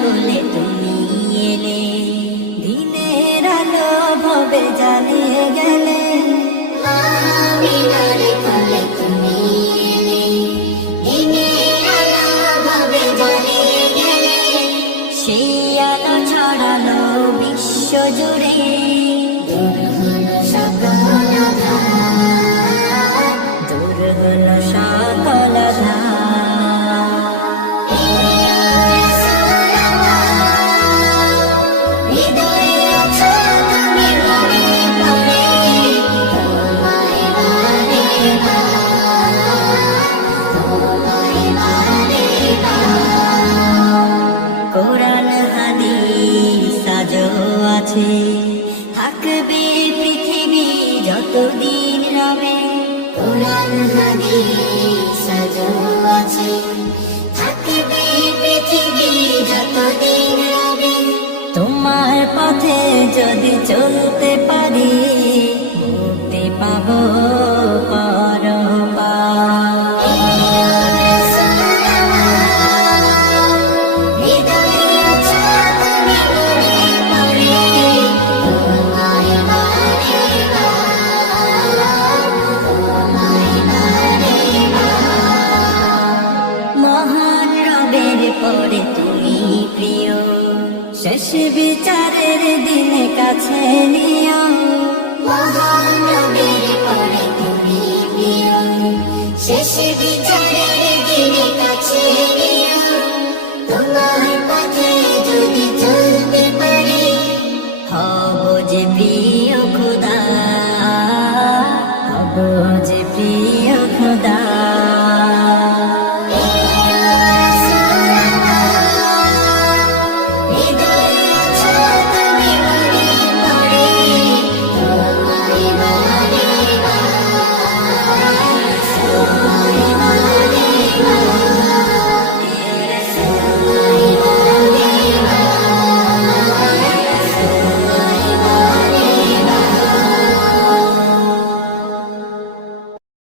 কোলে তুমি এলে দিনের আলো ভবে জ্বালিয়ে গেলে। আমিনার কোলে তুমি এলে, দিনের আলো ভাবে জ্বালিয়ে গেলে। সেই আলো ছড়ালো বিশ্ব জুড়ে। দূর হলো সকল দূর হলো সকল যতদিন রবে কোরআন হাদিস আজও আছে। থাকবে পৃথিবী যতদিন রবে। তোমার পথে যদি চলতে পরে তুমি প্রিয়। শেষ বিচারের দিনে কাছে প্রিয়। শেষ বিচারের দিনে কাছে নিও। তোমার পথে যদি চলতে পারি, হব যে প্রিয় খুদা। হব